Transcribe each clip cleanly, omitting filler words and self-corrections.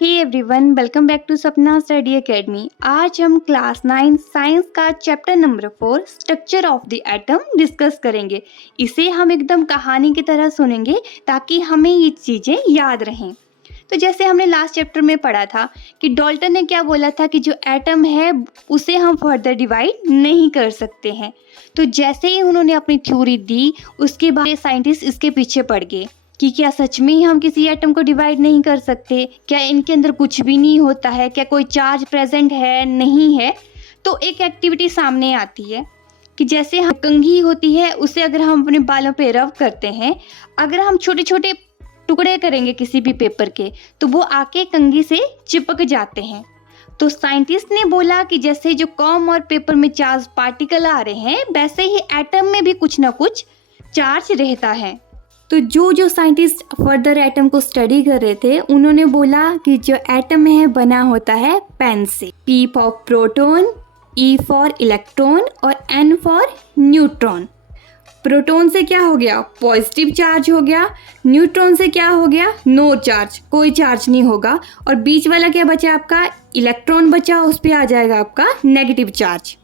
Hey everyone, welcome back to Sapna study academy. आज हम class 9 science का chapter number 4 structure of the atom discuss करेंगे। इसे हम एकदम कहानी की तरह सुनेंगे ताकि हमें ये चीज़ें याद रहें। तो जैसे हमने लास्ट चैप्टर में पढ़ा था कि डाल्टन ने क्या बोला था कि जो एटम है उसे हम फर्दर डिवाइड नहीं कर सकते हैं। तो जैसे ही उन्होंने अपनी थ्योरी दी उसके बाद साइंटिस्ट इसके पीछे पड़ गए कि क्या सच में ही हम किसी एटम को डिवाइड नहीं कर सकते, क्या इनके अंदर कुछ भी नहीं होता है, क्या कोई चार्ज प्रेजेंट है नहीं है। तो एक एक्टिविटी सामने आती है कि जैसे हम कंघी होती है उसे अगर हम अपने बालों पे रब करते हैं, अगर हम छोटे छोटे टुकड़े करेंगे किसी भी पेपर के तो वो आके कंघी से चिपक जाते हैं। तो साइंटिस्ट ने बोला कि जैसे जो कॉम और पेपर में चार्ज पार्टिकल आ रहे हैं वैसे ही एटम में भी कुछ ना कुछ चार्ज रहता है। तो जो साइंटिस्ट फर्दर एटम को स्टडी कर रहे थे उन्होंने बोला कि जो एटम है बना होता है पेन से। P for proton, E for electron और N फॉर न्यूट्रॉन। प्रोटॉन से क्या हो गया, पॉजिटिव चार्ज हो गया। न्यूट्रॉन से क्या हो गया, नो चार्ज, कोई चार्ज नहीं होगा। और बीच वाला क्या बचा आपका, इलेक्ट्रॉन बचा, उस पर आ जाएगा आपका नेगेटिव चार्ज।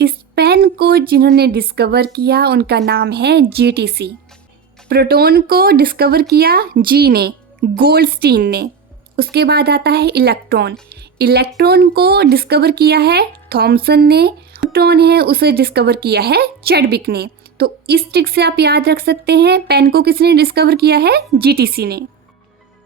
इस पेन को जिन्होंने डिस्कवर किया उनका नाम है GTC। प्रोटॉन को डिस्कवर किया जी ने, गोल्डस्टीन ने। उसके बाद आता है इलेक्ट्रॉन। इलेक्ट्रॉन को डिस्कवर किया है थॉमसन ने। न्यूट्रॉन है उसे डिस्कवर किया है चैडविक ने। तो इस ट्रिक से आप याद रख सकते हैं पेन को किसने डिस्कवर किया है, GTC ने।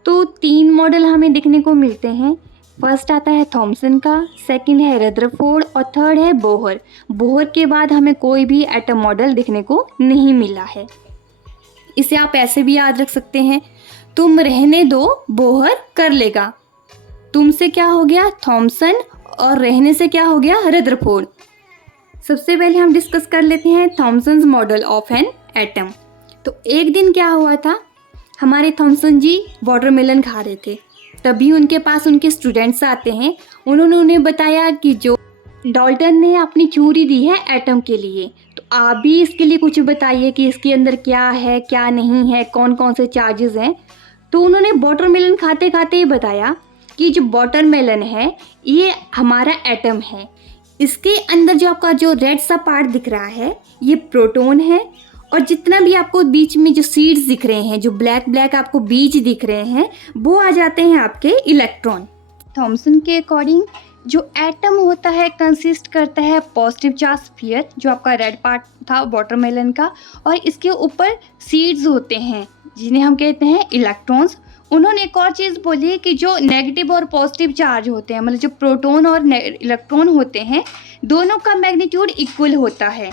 तो 3 मॉडल हमें देखने को मिलते हैं। फर्स्ट आता है थॉमसन का, सेकंड है रदरफोर्ड और थर्ड है बोहर। बोहर के बाद हमें कोई भी एटम मॉडल देखने को नहीं मिला है। इसे आप ऐसे भी याद रख सकते हैं, तुम रहने दो बोहर कर लेगा। तुमसे क्या हो गया थॉमसन और रहने से क्या हो गया रदरफोर्ड। सबसे पहले हम डिस्कस कर लेते हैं Thomson's model of an atom. तो एक दिन क्या हुआ था, हमारे थॉमसन जी वाटरमेलन खा रहे थे, तभी उनके पास उनके स्टूडेंट्स आते हैं। उन्होंने उन्हें बताया कि जो डाल्टन ने अपनी थ्योरी दी है एटम के लिए, तो आप भी इसके लिए कुछ बताइए कि इसके अंदर क्या है क्या नहीं है, कौन कौन से चार्जेस हैं। तो उन्होंने वाटरमेलन खाते खाते ही बताया कि जो वाटरमेलन है ये हमारा एटम है। इसके अंदर जो आपका जो रेड सा पार्ट दिख रहा है ये प्रोटॉन है, और जितना भी आपको बीच में जो सीड्स दिख रहे हैं, जो ब्लैक ब्लैक आपको बीज दिख रहे हैं, वो आ जाते हैं आपके इलेक्ट्रॉन। थॉमसन के अकॉर्डिंग जो एटम होता है कंसिस्ट करता है पॉजिटिव चार्ज स्फीयर, जो आपका रेड पार्ट था वाटरमेलन का, और इसके ऊपर सीड्स होते हैं जिन्हें हम कहते हैं इलेक्ट्रॉन्स। उन्होंने एक और चीज़ बोली कि जो नेगेटिव और पॉजिटिव चार्ज होते हैं, मतलब जो प्रोटॉन और इलेक्ट्रॉन होते हैं, दोनों का मैग्नीट्यूड इक्वल होता है।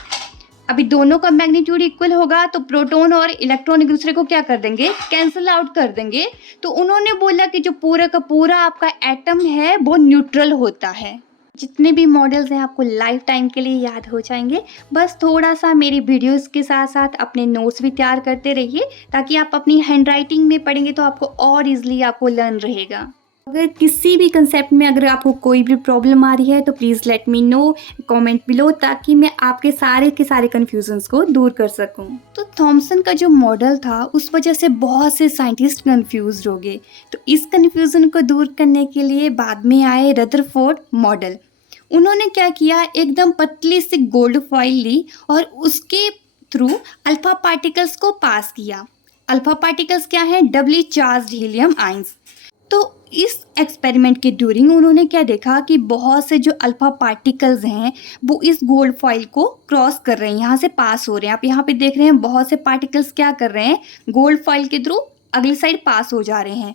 अभी दोनों का मैग्नीट्यूड इक्वल होगा तो प्रोटॉन और इलेक्ट्रॉन एक दूसरे को क्या कर देंगे, कैंसिल आउट कर देंगे। तो उन्होंने बोला कि जो पूरा का पूरा आपका एटम है वो न्यूट्रल होता है। जितने भी मॉडल्स हैं आपको लाइफ टाइम के लिए याद हो जाएंगे। बस थोड़ा सा मेरी वीडियोस के साथ साथ अपने नोट्स भी तैयार करते रहिए ताकि आप अपनी हैंडराइटिंग में पढ़ेंगे तो आपको और इजीली आपको लर्न रहेगा। अगर किसी भी कंसेप्ट में अगर आपको कोई भी प्रॉब्लम आ रही है तो please let me know comment below, ताकि मैं आपके सारे के सारे कन्फ्यूजन्स को दूर कर सकूं। तो थॉमसन का जो मॉडल था उस वजह से बहुत से साइंटिस्ट कंफ्यूज हो गए। तो इस कन्फ्यूज़न को दूर करने के लिए बाद में आए रदरफोर्ड मॉडल। उन्होंने क्या किया, एकदम पतली सी गोल्ड फॉइल ली और उसके थ्रू अल्फा पार्टिकल्स को पास किया। अल्फा पार्टिकल्स क्या है, डबली चार्ज्ड हीलियम आयंस। तो इस एक्सपेरिमेंट के ड्यूरिंग उन्होंने क्या देखा कि बहुत से जो अल्फा पार्टिकल्स हैं वो इस गोल्ड फॉइल को क्रॉस कर रहे हैं, यहाँ से पास हो रहे हैं। आप यहाँ पे देख रहे हैं बहुत से पार्टिकल्स क्या कर रहे हैं, गोल्ड फॉइल के थ्रू अगली साइड पास हो जा रहे हैं।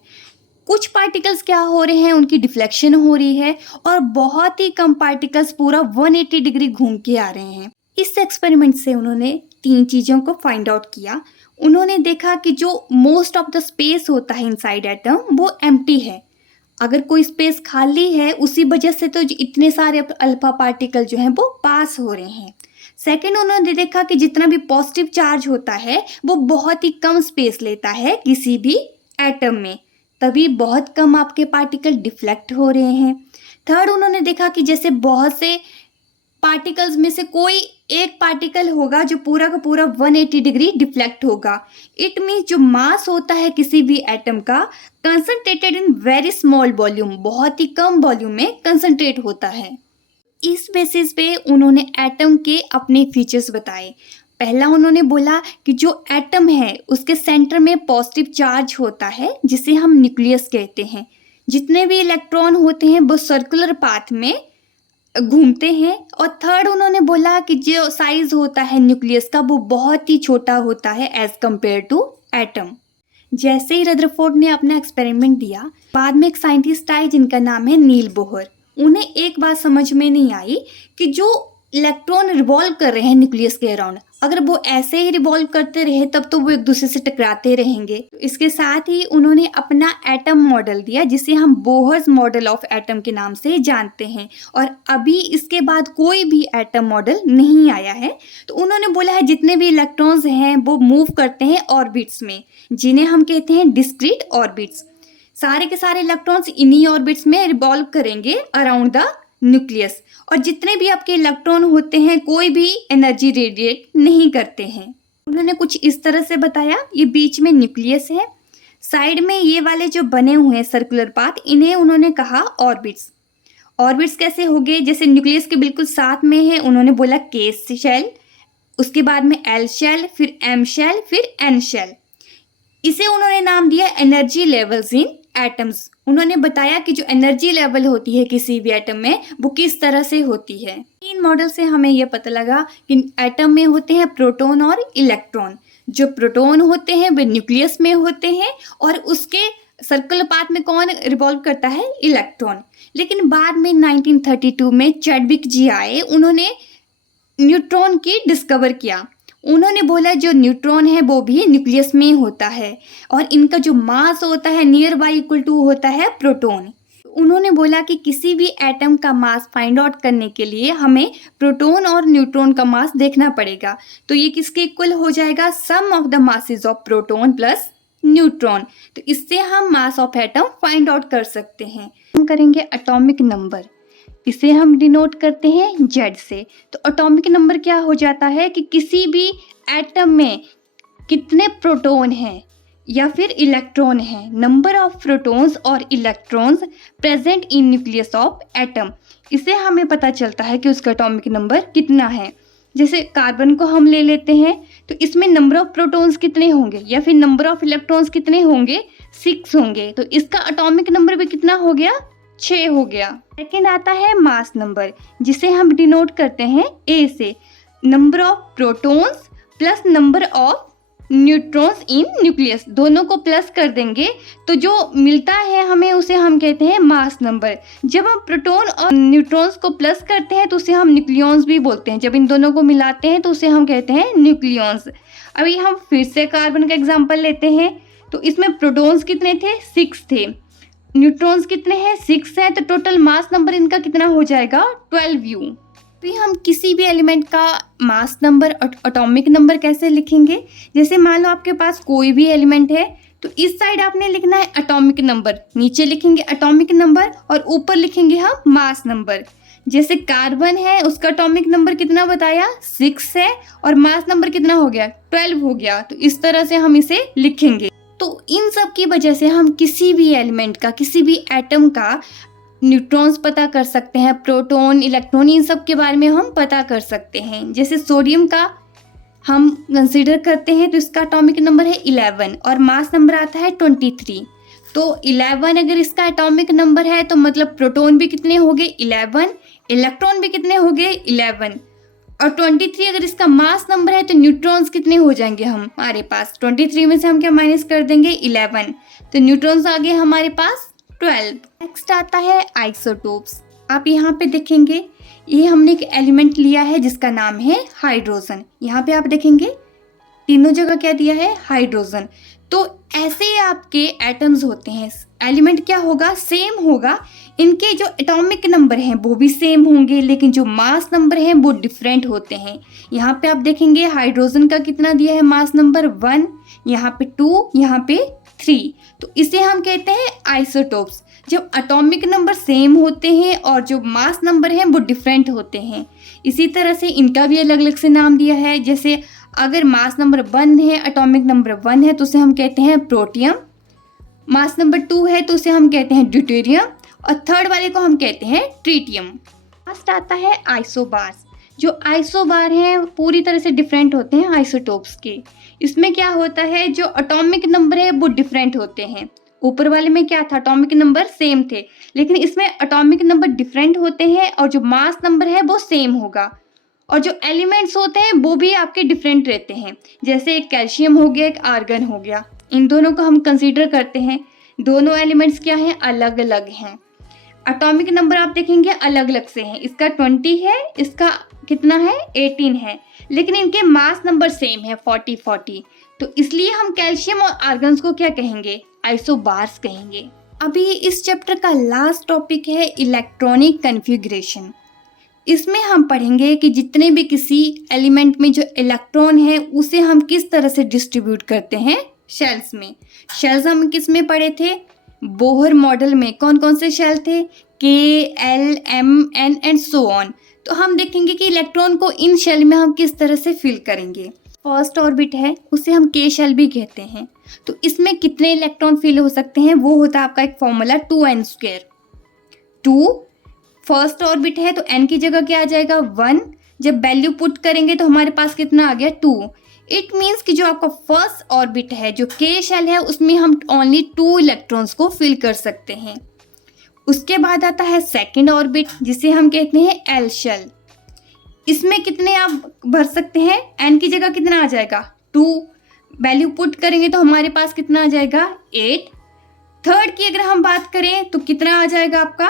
कुछ पार्टिकल्स क्या हो रहे हैं, उनकी डिफ्लेक्शन हो रही है, और बहुत ही कम पार्टिकल्स पूरा 180 डिग्री घूम के आ रहे हैं। इस एक्सपेरिमेंट से उन्होंने 3 चीज़ों को फाइंड आउट किया। उन्होंने देखा कि जो मोस्ट ऑफ द स्पेस होता है इनसाइड एटम वो एम्प्टी है। अगर कोई स्पेस खाली है उसी वजह से तो इतने सारे अल्फा पार्टिकल जो हैं वो पास हो रहे हैं। सेकेंड, उन्होंने देखा कि जितना भी पॉजिटिव चार्ज होता है वो बहुत ही कम स्पेस लेता है किसी भी एटम में, तभी बहुत कम आपके पार्टिकल डिफ्लेक्ट हो रहे हैं। थर्ड, उन्होंने देखा कि जैसे बहुत से पार्टिकल्स में से कोई एक पार्टिकल होगा जो पूरा का पूरा 180 डिग्री डिफ्लेक्ट होगा। इट मीन्स जो मास होता है किसी भी एटम का concentrated in very small volume, बहुत ही कम वॉल्यूम में कंसंट्रेट होता है। इस बेसिस पे उन्होंने एटम के अपने फीचर्स बताए। पहला उन्होंने बोला कि जो एटम है उसके सेंटर में पॉजिटिव चार्ज होता है जिसे हम न्यूक्लियस कहते हैं। जितने भी इलेक्ट्रॉन होते हैं वो सर्कुलर पाथ में घूमते हैं। और थर्ड उन्होंने बोला कि जो साइज होता है न्यूक्लियस का वो बहुत ही छोटा होता है एज कंपेयर टू एटम। जैसे ही रदरफोर्ड ने अपना एक्सपेरिमेंट दिया, बाद में एक साइंटिस्ट आए जिनका नाम है नील बोहर। उन्हें एक बात समझ में नहीं आई कि जो इलेक्ट्रॉन रिवॉल्व कर रहे हैं न्यूक्लियस के अराउंड, अगर वो ऐसे ही रिवॉल्व करते रहे तब तो वो एक दूसरे से टकराते रहेंगे। इसके साथ ही उन्होंने अपना एटम मॉडल दिया जिसे हम बोहर्स मॉडल ऑफ एटम के नाम से जानते हैं। और अभी इसके बाद कोई भी एटम मॉडल नहीं आया है। तो उन्होंने बोला है जितने भी इलेक्ट्रॉन्स हैं वो मूव करते हैं ऑर्बिट्स में, जिन्हें हम कहते हैं डिस्क्रीट ऑर्बिट्स। सारे के सारे इलेक्ट्रॉन्स इन्हीं ऑर्बिट्स में रिवॉल्व करेंगे अराउंड द न्यूक्लियस। और जितने भी आपके इलेक्ट्रॉन होते हैं कोई भी एनर्जी रेडिएट नहीं करते हैं। उन्होंने कुछ इस तरह से बताया, ये बीच में न्यूक्लियस है, साइड में ये वाले जो बने हुए हैं सर्कुलर पाथ, इन्हें उन्होंने कहा ऑर्बिट्स। ऑर्बिट्स कैसे हो गए, जैसे न्यूक्लियस के बिल्कुल साथ में है, उन्होंने बोला के शेल, उसके बाद में एल शेल, फिर एम शेल, फिर एन शेल। इसे उन्होंने नाम दिया एनर्जी लेवल्स इन एटम्स। उन्होंने बताया कि जो एनर्जी लेवल होती है किसी भी एटम में वो किस तरह से होती है। इन मॉडल से हमें यह पता लगा कि एटम में होते हैं प्रोटॉन और इलेक्ट्रॉन। जो प्रोटॉन होते हैं वे न्यूक्लियस में होते हैं और उसके सर्कुलर पाथ में कौन रिवॉल्व करता है, इलेक्ट्रॉन। लेकिन बाद में 1932 में चैडविक जी आए, उन्होंने न्यूट्रॉन की डिस्कवर किया। उन्होंने बोला जो न्यूट्रॉन है वो भी न्यूक्लियस में होता है और इनका जो मास होता है नियर बाई इक्वल टू होता है प्रोटॉन। उन्होंने बोला कि किसी भी एटम का मास फाइंड आउट करने के लिए हमें प्रोटॉन और न्यूट्रॉन का मास देखना पड़ेगा। तो ये किसके इक्वल हो जाएगा, sum of the masses of proton plus neutron. तो इससे हम mass of atom find out कर सकते हैं। हम करेंगे एटॉमिक नंबर, इसे हम डिनोट करते हैं जेड से। तो एटॉमिक नंबर क्या हो जाता है कि किसी भी एटम में कितने प्रोटॉन हैं या फिर इलेक्ट्रॉन हैं, नंबर ऑफ प्रोटॉन्स और electrons present in nucleus of atom. इससे हमें पता चलता है कि उसका एटॉमिक नंबर कितना है। जैसे कार्बन को हम ले लेते हैं तो इसमें नंबर ऑफ प्रोटॉन्स कितने होंगे या फिर नंबर ऑफ इलेक्ट्रॉन्स कितने होंगे, 6 होंगे। तो इसका एटॉमिक नंबर भी कितना हो गया, 6 हो गया। सेकेंड आता है मास नंबर, जिसे हम डिनोट करते हैं ए से, number of protons plus number of neutrons in nucleus, दोनों को प्लस कर देंगे तो जो मिलता है हमें उसे हम कहते हैं मास नंबर। जब हम प्रोटॉन और न्यूट्रॉन्स को प्लस करते हैं तो उसे हम न्यूक्लियॉन्स भी बोलते हैं। जब इन दोनों को मिलाते हैं तो उसे हम कहते हैं न्यूक्लियॉन्स। अभी हम फिर से कार्बन का एग्जाम्पल लेते हैं। तो इसमें प्रोटॉन्स कितने थे, 6 थे, न्यूट्रॉन्स कितने हैं, 6 हैं। तो टोटल मास नंबर इनका कितना हो जाएगा, 12U। फिर हम किसी भी एलिमेंट का मास नंबर और एटॉमिक नंबर कैसे लिखेंगे, जैसे मान लो आपके पास कोई भी एलिमेंट है तो इस साइड आपने लिखना है एटॉमिक नंबर, नीचे लिखेंगे एटॉमिक नंबर और ऊपर लिखेंगे हम मास नंबर। जैसे कार्बन है उसका एटॉमिक नंबर कितना बताया, 6 है और मास नंबर कितना हो गया, 12 हो गया। तो इस तरह से हम इसे लिखेंगे। तो इन सब की वजह से हम किसी भी एलिमेंट का, किसी भी एटम का न्यूट्रॉन्स पता कर सकते हैं, प्रोटॉन, इलेक्ट्रॉन, इन सब के बारे में हम पता कर सकते हैं। जैसे सोडियम का हम कंसीडर करते हैं तो इसका एटॉमिक नंबर है 11 और मास नंबर आता है 23। तो 11 अगर इसका एटॉमिक नंबर है तो मतलब प्रोटॉन भी कितने हो गए, 11, इलेक्ट्रॉन भी कितने हो गए, 11। और 23 अगर इसका मास नंबर है तो न्यूट्रॉन्स कितने हो जाएंगे हमारे पास, 23 में से हम क्या माइनस कर देंगे, 11। तो न्यूट्रॉन्स आ गए हमारे पास 12। नेक्स्ट आता है आइसोटोप्स। आप यहाँ पे देखेंगे ये हमने एक एलिमेंट लिया है जिसका नाम है हाइड्रोजन। यहाँ पे आप देखेंगे तीनों जगह क्या दिया है, हाइड्रोजन। तो ऐसे आपके एटम्स होते हैं, एलिमेंट क्या होगा, सेम होगा, इनके जो एटॉमिक नंबर हैं वो भी सेम होंगे लेकिन जो मास नंबर हैं वो डिफरेंट होते हैं। यहाँ पे आप देखेंगे हाइड्रोजन का कितना दिया है, मास नंबर 1, यहाँ पे 2, यहाँ पे 3। तो इसे हम कहते हैं आइसोटोप्स। जब एटॉमिक नंबर सेम होते हैं और जो मास नंबर हैं वो डिफरेंट होते हैं। इसी तरह से इनका भी अलग अलग से नाम दिया है। जैसे अगर मास नंबर 1 है, एटॉमिक नंबर 1 है, तो उसे हम कहते हैं प्रोटियम। मास नंबर 2 है तो उसे हम कहते हैं ड्यूटेरियम, और थर्ड वाले को हम कहते हैं ट्रीटियम। लास्ट आता है आइसोबार्स। जो आइसोबार हैं पूरी तरह से डिफरेंट होते हैं आइसोटोप्स के। इसमें क्या होता है, जो एटॉमिक नंबर है वो डिफरेंट होते हैं। ऊपर वाले में क्या था, एटॉमिक नंबर सेम थे, लेकिन इसमें एटॉमिक नंबर डिफरेंट होते हैं और जो मास नंबर है वो सेम होगा, और जो एलिमेंट्स होते हैं वो भी आपके डिफरेंट रहते हैं। जैसे एक कैल्शियम हो गया, एक आर्गन हो गया, इन दोनों को हम कंसीडर करते हैं। दोनों एलिमेंट्स क्या हैं, अलग अलग हैं। एटॉमिक नंबर आप देखेंगे अलग अलग से हैं, इसका 20 है, इसका कितना है 18 है, लेकिन इनके मास नंबर सेम है 40। तो इसलिए हम कैल्शियम और आर्गन्स को क्या कहेंगे, आइसोबार्स कहेंगे। अभी इस चैप्टर का लास्ट टॉपिक है इलेक्ट्रॉनिक कन्फिग्रेशन। इसमें हम पढ़ेंगे कि जितने भी किसी एलिमेंट में जो इलेक्ट्रॉन है उसे हम किस तरह से डिस्ट्रीब्यूट करते हैं शेल्स में। शेल्स हम किस में पढ़े थे, बोहर मॉडल में कौन कौन से शेल थे, K, L, M, N and so on. तो हम देखेंगे कि इलेक्ट्रॉन को इन शेल में हम किस तरह से फिल करेंगे। फर्स्ट ऑर्बिट है उसे हम के शेल भी कहते हैं। तो इसमें कितने इलेक्ट्रॉन फिल हो सकते हैं, वो होता है आपका एक फॉर्मूला 2n²। 2 फर्स्ट ऑर्बिट है तो n की जगह क्या आ जाएगा 1। जब वैल्यू पुट करेंगे तो हमारे पास कितना आ गया 2। इट मीन्स कि जो आपका फर्स्ट ऑर्बिट है, जो के शेल है, उसमें हम ओनली 2 इलेक्ट्रॉन्स को फिल कर सकते हैं। उसके बाद आता है सेकेंड ऑर्बिट जिसे हम कहते हैं एल शेल। इसमें कितने आप भर सकते हैं, n की जगह कितना आ जाएगा 2। वैल्यू पुट करेंगे तो हमारे पास कितना आ जाएगा 8। थर्ड की अगर हम बात करें तो कितना आ जाएगा आपका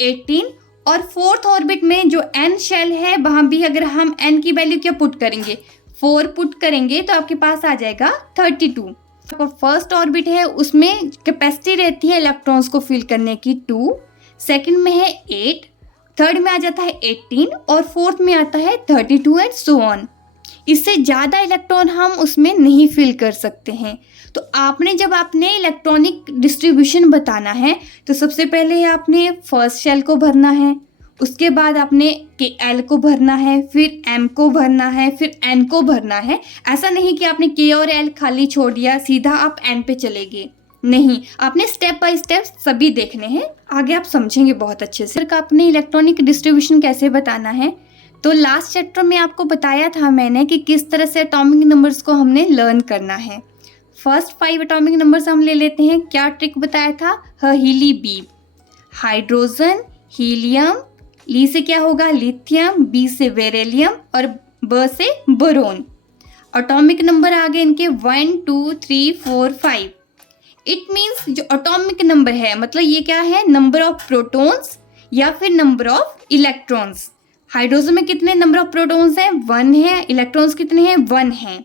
18। और फोर्थ ऑर्बिट में जो n शेल है वहां भी अगर हम n की वैल्यू क्या पुट करेंगे, 4 पुट करेंगे तो आपके पास आ जाएगा 32। आपका फर्स्ट ऑर्बिट है उसमें कैपेसिटी रहती है इलेक्ट्रॉन्स को फिल करने की 2, सेकंड में है 8, थर्ड में आ जाता है 18 और फोर्थ में आता है 32 एंड सो ऑन। इससे ज़्यादा इलेक्ट्रॉन हम उसमें नहीं फिल कर सकते हैं। तो आपने जब आपने इलेक्ट्रॉनिक डिस्ट्रीब्यूशन बताना है तो सबसे पहले आपने फर्स्ट शेल को भरना है, उसके बाद आपने के एल को भरना है, फिर एम को भरना है, फिर एन को भरना है। ऐसा नहीं कि आपने के और एल खाली छोड़ दिया सीधा आप एन पे चले गए, नहीं, आपने स्टेप बाय स्टेप सभी देखने हैं, आगे आप समझेंगे बहुत अच्छे से। आपने इलेक्ट्रॉनिक डिस्ट्रीब्यूशन कैसे बताना है, तो लास्ट चैप्टर में आपको बताया था मैंने कि किस तरह से एटॉमिक नंबर्स को हमने लर्न करना है। फर्स्ट 5 एटॉमिक नंबर्स हम ले लेते हैं। क्या ट्रिक बताया था, हीली बी, हाइड्रोजन, हीलियम, ली से क्या होगा लिथियम, बी से बेरिलियम और ब से बोरोन। एटॉमिक नंबर आ गए इनके 1 2 3 4 5। इट मीन्स जो एटॉमिक नंबर है मतलब ये क्या है, नंबर ऑफ प्रोटॉन्स या फिर नंबर ऑफ इलेक्ट्रॉन्स। हाइड्रोजन में कितने नंबर ऑफ प्रोटॉन्स हैं, 1 है, इलेक्ट्रॉन्स कितने हैं, 1 हैं।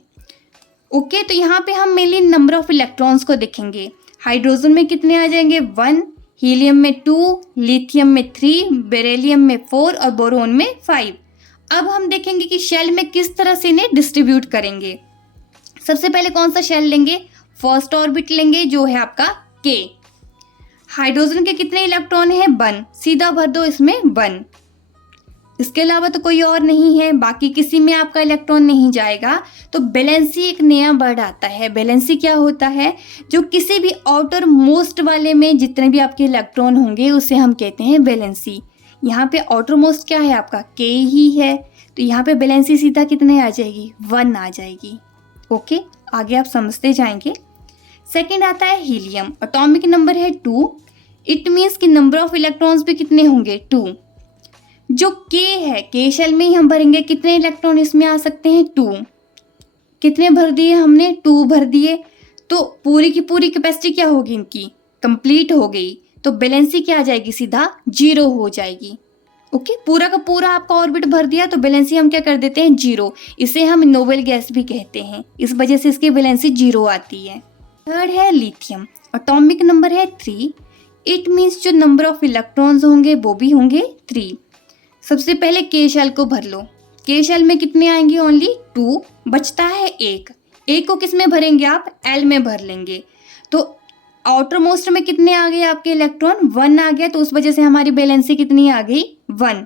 ओके, तो यहाँ पे हम मेनली नंबर ऑफ इलेक्ट्रॉन्स को देखेंगे। हाइड्रोजन में कितने आ जाएंगे 1, हीलियम में 2, लिथियम में 3, बेरिलियम में 4 और बोरोन में 5। अब हम देखेंगे कि शेल में किस तरह से इन्हें डिस्ट्रीब्यूट करेंगे। सबसे पहले कौन सा शेल लेंगे, फर्स्ट ऑर्बिट लेंगे जो है आपका के। हाइड्रोजन के कितने इलेक्ट्रॉन है 1, सीधा भर दो इसमें 1। इसके अलावा तो कोई और नहीं है, बाकी किसी में आपका इलेक्ट्रॉन नहीं जाएगा। तो वैलेंसी एक नया वर्ड आता है। वैलेंसी क्या होता है, जो किसी भी आउटर मोस्ट वाले में जितने भी आपके इलेक्ट्रॉन होंगे उसे हम कहते हैं वैलेंसी। यहाँ पे आउटर मोस्ट क्या है आपका के ही है, तो यहाँ पे वैलेंसी सीधा कितने आ जाएगी 1 आ जाएगी। ओके, आगे आप समझते जाएंगे। सेकेंड आता है हीलियम, एटॉमिक नंबर है 2। इट मीन्स कि नंबर ऑफ इलेक्ट्रॉन्स भी कितने होंगे 2। जो के है, के शेल में ही हम भरेंगे, कितने इलेक्ट्रॉन इसमें आ सकते हैं 2। कितने भर दिए हमने 2 भर दिए, तो पूरी की पूरी कैपेसिटी क्या होगी इनकी कंप्लीट हो गई। तो वैलेंसी क्या आ जाएगी सीधा 0 हो जाएगी। ओके, पूरा का पूरा आपका ऑर्बिट भर दिया तो वैलेंसी हम क्या कर देते हैं 0। इसे हम नोबेल गैस भी कहते हैं, इस वजह से इसकी वैलेंसी 0 आती है। थर्ड है लिथियम, एटॉमिक नंबर है 3। इट मीन्स जो नंबर ऑफ इलेक्ट्रॉन्स होंगे वो भी होंगे 3। सबसे पहले के शेल को भर लो, के शेल में कितने आएंगे ओनली 2, बचता है 1। 1 को किस में भरेंगे आप, एल में भर लेंगे। तो आउटर मोस्ट में कितने आ गए आपके इलेक्ट्रॉन, 1 आ गया, तो उस वजह से हमारी वैलेंसी कितनी आ गई, 1।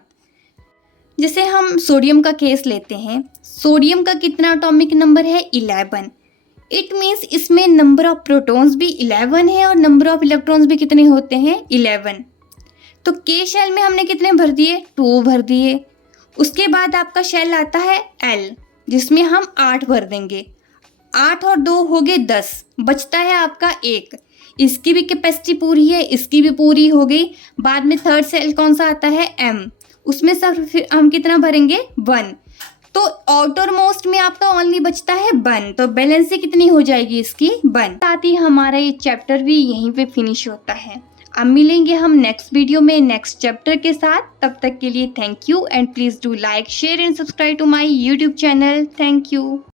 जैसे हम सोडियम का केस लेते हैं, सोडियम का कितना एटॉमिक नंबर है, 11। इट मीन्स इसमें नंबर ऑफ प्रोटॉन्स भी 11 है और नंबर ऑफ इलेक्ट्रॉन्स भी कितने होते हैं, 11। तो के शेल में हमने कितने भर दिए, 2 भर दिए। उसके बाद आपका शेल आता है एल, जिसमें हम 8 भर देंगे। 8 और 2 हो गए 10, बचता है आपका 1। इसकी भी कैपेसिटी पूरी है, इसकी भी पूरी हो गई। बाद में थर्ड सेल कौन सा आता है, एम, उसमें सब फिर हम कितना भरेंगे, 1। तो आउटर मोस्ट में आपका ओनली बचता है 1, तो बैलेंसी कितनी हो जाएगी इसकी, 1। साथ ही हमारा ये चैप्टर भी यहीं पे फिनिश होता है। अब मिलेंगे हम नेक्स्ट वीडियो में नेक्स्ट चैप्टर के साथ। तब तक के लिए thank you and please do like, share and subscribe to my YouTube channel. Thank you.